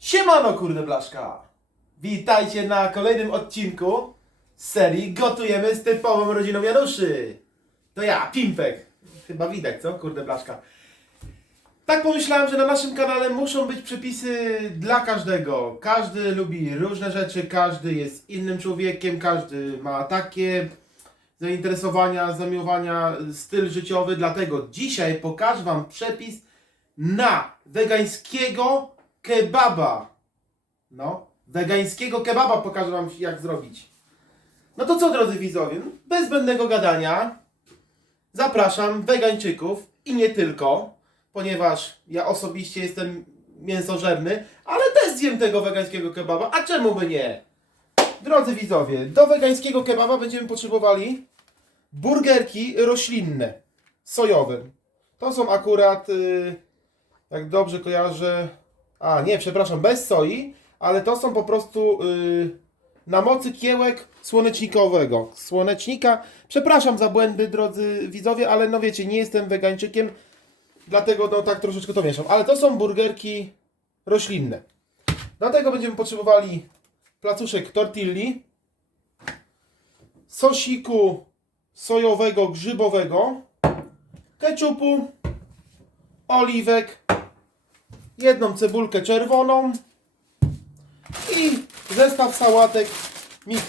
Siemano kurde blaszka! Witajcie na kolejnym odcinku z serii Gotujemy z typową rodziną Januszy. To ja, Pimpek. Chyba widać, co? Kurde blaszka. Tak pomyślałem, że na naszym kanale muszą być przepisy dla każdego. Każdy lubi różne rzeczy, każdy jest innym człowiekiem, każdy ma takie zainteresowania, zamiłowania, styl życiowy. Dlatego dzisiaj pokażę Wam przepis na wegańskiego kebaba. No, wegańskiego kebaba pokażę Wam jak zrobić. No to co drodzy widzowie, No, bez zbędnego gadania zapraszam wegańczyków i nie tylko, ponieważ ja osobiście jestem mięsożerny, ale też zjem tego wegańskiego kebaba, a czemu by nie? Drodzy widzowie, do wegańskiego kebaba będziemy potrzebowali burgerki roślinne, sojowe. To są akurat, y, jak dobrze kojarzę, a nie, przepraszam, bez soi, ale to są po prostu y, na mocy kiełek słonecznikowego. Słonecznika. Przepraszam za błędy, drodzy widzowie, ale no wiecie, nie jestem wegańczykiem, dlatego no tak troszeczkę to mieszam. Ale to są burgerki roślinne. Do tego będziemy potrzebowali placuszek tortilli, sosiku sojowego, grzybowego, keczupu, oliwek, jedną cebulkę czerwoną i zestaw sałatek mix.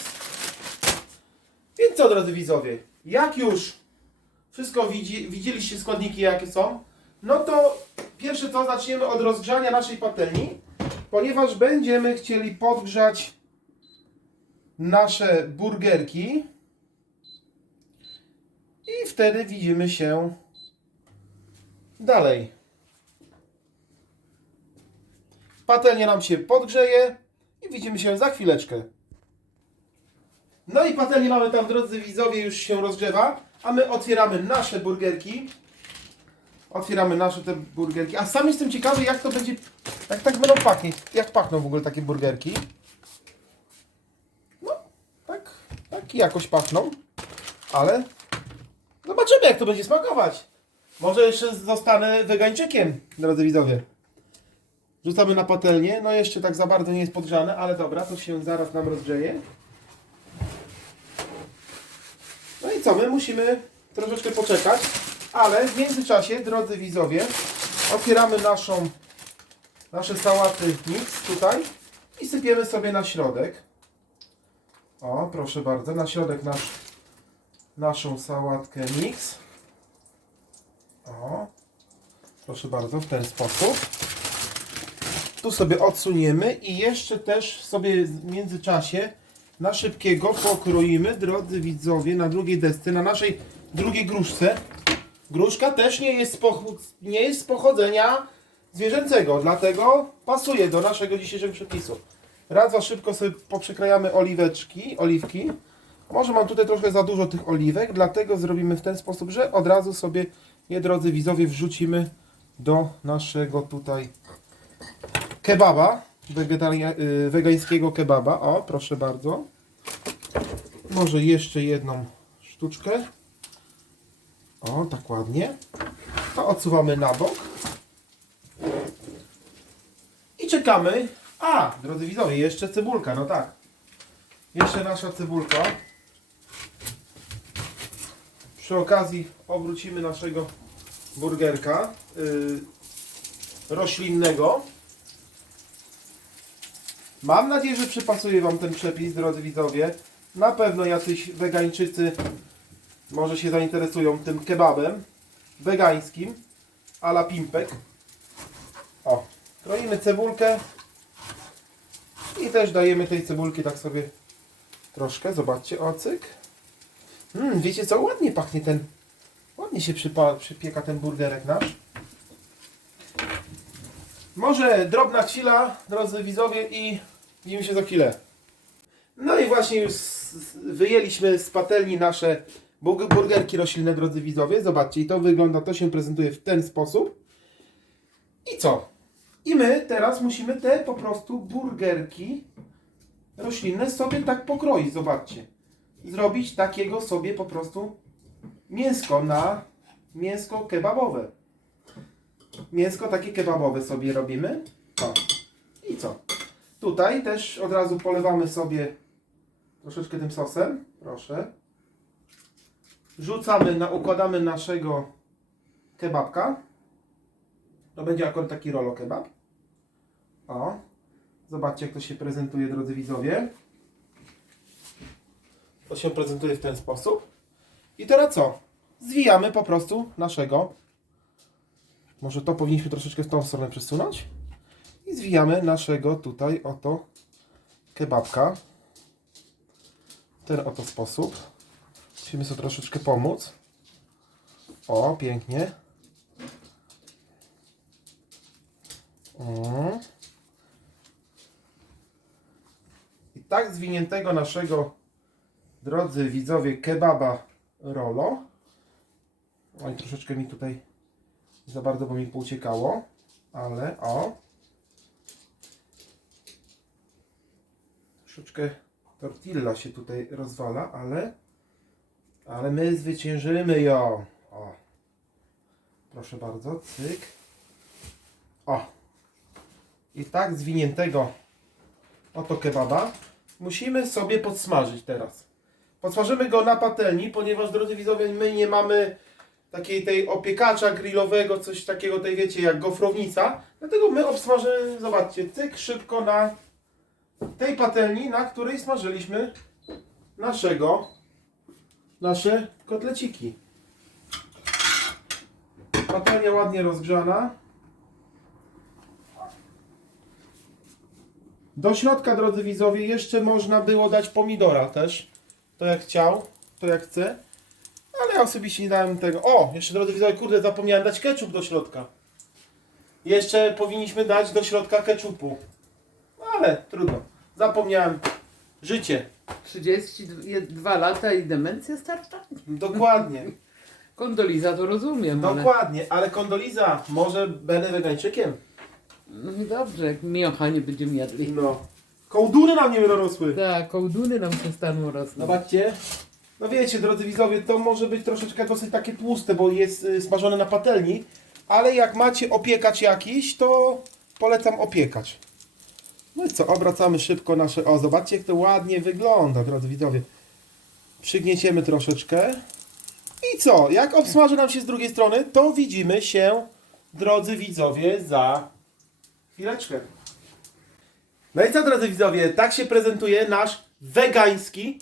Więc co drodzy widzowie, jak już wszystko widzi, widzieliście składniki jakie są, no to pierwsze co zaczniemy od rozgrzania naszej patelni, ponieważ będziemy chcieli podgrzać nasze burgerki i wtedy widzimy się dalej. Patelnia nam się podgrzeje i widzimy się za chwileczkę. No i patelnię mamy tam, drodzy widzowie, już się rozgrzewa, a my otwieramy nasze burgerki. Otwieramy nasze te burgerki, a sam jestem ciekawy jak to będzie, jak tak będą pachnieć, jak pachną w ogóle takie burgerki. No, tak, tak jakoś pachną, ale zobaczymy jak to będzie smakować. Może jeszcze zostanę wegańczykiem, drodzy widzowie. Rzucamy na patelnię. No jeszcze tak za bardzo nie jest podgrzane, ale dobra, to się zaraz nam rozgrzeje. No i co, my musimy troszeczkę poczekać, ale w międzyczasie, drodzy widzowie, otwieramy naszą, nasze sałaty mix tutaj i sypiemy sobie na środek. O, proszę bardzo, na środek nasz, naszą sałatkę mix. O, proszę bardzo, w ten sposób. Tu sobie odsuniemy i jeszcze też sobie w międzyczasie na szybkiego pokroimy, drodzy widzowie, na drugiej desce, na naszej drugiej gruszce. Gruszka też nie jest z, nie jest z pochodzenia zwierzęcego, dlatego pasuje do naszego dzisiejszego przepisu. Raz za szybko sobie poprzekrajamy oliweczki, oliwki. Może mam tutaj trochę za dużo tych oliwek, dlatego zrobimy w ten sposób, że od razu sobie je, drodzy widzowie, wrzucimy do naszego tutaj kebaba, y, wegańskiego kebaba. O, proszę bardzo. Może jeszcze jedną sztuczkę. O, tak ładnie. To odsuwamy na bok. I czekamy. A, drodzy widzowie, jeszcze cebulka, no tak. Jeszcze nasza cebulka. Przy okazji obrócimy naszego burgerka y, roślinnego. Mam nadzieję, że przypasuje Wam ten przepis, drodzy widzowie. Na pewno jacyś wegańczycy może się zainteresują tym kebabem wegańskim a la pimpek. O, kroimy cebulkę i też dajemy tej cebulki tak sobie troszkę, zobaczcie, ocyk. Mm, wiecie co, ładnie pachnie ten, ładnie się przypa, przypieka ten burgerek nasz. Może drobna chwila, drodzy widzowie, i widzimy się za chwilę. No i właśnie już wyjęliśmy z patelni nasze burgerki roślinne, drodzy widzowie. Zobaczcie, i to wygląda, to się prezentuje w ten sposób. I co? I my teraz musimy te po prostu burgerki roślinne sobie tak pokroić, zobaczcie. Zrobić takiego sobie po prostu mięsko na mięsko kebabowe. Mięsko takie kebabowe sobie robimy. O. I co? Tutaj też od razu polewamy sobie troszeczkę tym sosem. Proszę. Rzucamy, na, układamy naszego kebabka. To będzie akurat taki rolo kebab. O. Zobaczcie, jak to się prezentuje, drodzy widzowie. To się prezentuje w ten sposób. I teraz co? Zwijamy po prostu naszego. Może to powinniśmy troszeczkę w tą stronę przesunąć. I zwijamy naszego tutaj oto kebabka. W ten oto sposób. Musimy sobie troszeczkę pomóc. O, pięknie. O. I tak zwiniętego naszego, drodzy widzowie, kebaba rolo. Oj, troszeczkę mi tutaj za bardzo, bo mi pouciekało, ale o. Troszeczkę tortilla się tutaj rozwala, ale ale my zwyciężymy ją. O. Proszę bardzo, cyk. O. I tak zwiniętego oto kebaba musimy sobie podsmażyć teraz. Podsmażymy go na patelni, ponieważ drodzy widzowie, my nie mamy takiej tej opiekacza grillowego, coś takiego, tej wiecie, jak gofrownica. Dlatego my obsmażymy, zobaczcie, cyk, szybko na tej patelni, na której smażyliśmy naszego, nasze kotleciki. Patelnia ładnie rozgrzana. Do środka, drodzy widzowie, jeszcze można było dać pomidora też. To jak chciał, to jak chce. Ale ja osobiście nie dałem tego. O, jeszcze drodzy widzowie, kurde, zapomniałem dać ketchup do środka. Jeszcze powinniśmy dać do środka ketchupu. Ale trudno. Zapomniałem. Życie. 32 lata i demencja starsza? Dokładnie. Kondoliza to rozumiem. Dokładnie. Ale Kondoliza, może będę wegańczykiem? No dobrze, jak miocha nie będziemy jadli. No. Kołduny nam nie dorosły. Tak, kołduny nam przestaną rosnąć. Zobaczcie. No wiecie, drodzy widzowie, to może być troszeczkę dosyć takie tłuste, bo jest y, smażone na patelni. Ale jak macie opiekacz jakiś, to polecam opiekacz. No i co, obracamy szybko nasze... O, zobaczcie jak to ładnie wygląda, drodzy widzowie. Przygnieciemy troszeczkę. I co, jak obsmaży nam się z drugiej strony, to widzimy się, drodzy widzowie, za chwileczkę. No i co, drodzy widzowie, tak się prezentuje nasz wegański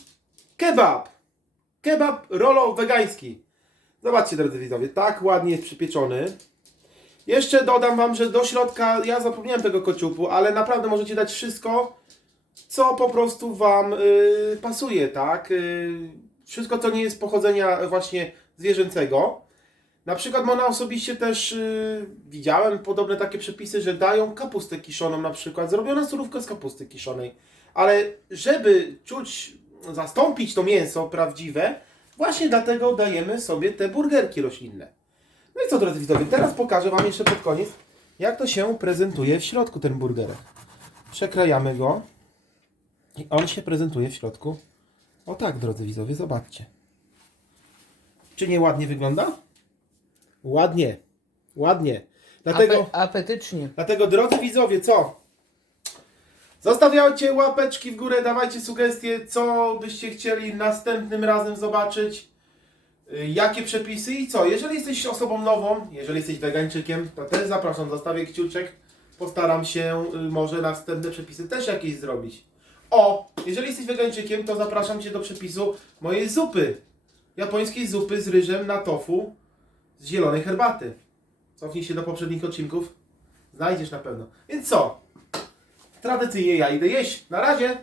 kebab. Kebab rolo wegański. Zobaczcie, drodzy widzowie, tak ładnie jest przypieczony. Jeszcze dodam wam, że do środka, ja zapomniałem tego koczupu, ale naprawdę możecie dać wszystko, co po prostu wam y, pasuje, tak? Y, wszystko, co nie jest pochodzenia właśnie zwierzęcego. Na przykład można osobiście też y, widziałem podobne takie przepisy, że dają kapustę kiszoną na przykład, zrobioną surówkę z kapusty kiszonej. Ale żeby czuć, zastąpić to mięso prawdziwe, właśnie dlatego dajemy sobie te burgerki roślinne. No i co drodzy widzowie, teraz pokażę Wam jeszcze pod koniec, jak to się prezentuje w środku ten burgerek. Przekrajamy go i on się prezentuje w środku. O tak, drodzy widzowie, zobaczcie. Czy nie ładnie wygląda? Ładnie, ładnie. Dlatego, Ape, apetycznie. dlatego drodzy widzowie, co? Zostawiajcie łapeczki w górę, dawajcie sugestie, co byście chcieli następnym razem zobaczyć. Y, Jakie przepisy i co? Jeżeli jesteś osobą nową, jeżeli jesteś wegańczykiem, to też zapraszam, zostawię kciuczek. Postaram się y, może następne przepisy też jakieś zrobić. O, jeżeli jesteś wegańczykiem, to zapraszam Cię do przepisu mojej zupy. Japońskiej zupy z ryżem na tofu z zielonej herbaty. Cofnij się do poprzednich odcinków. Znajdziesz na pewno. Więc co? Tradycyjnie ja idę jeść. Na razie!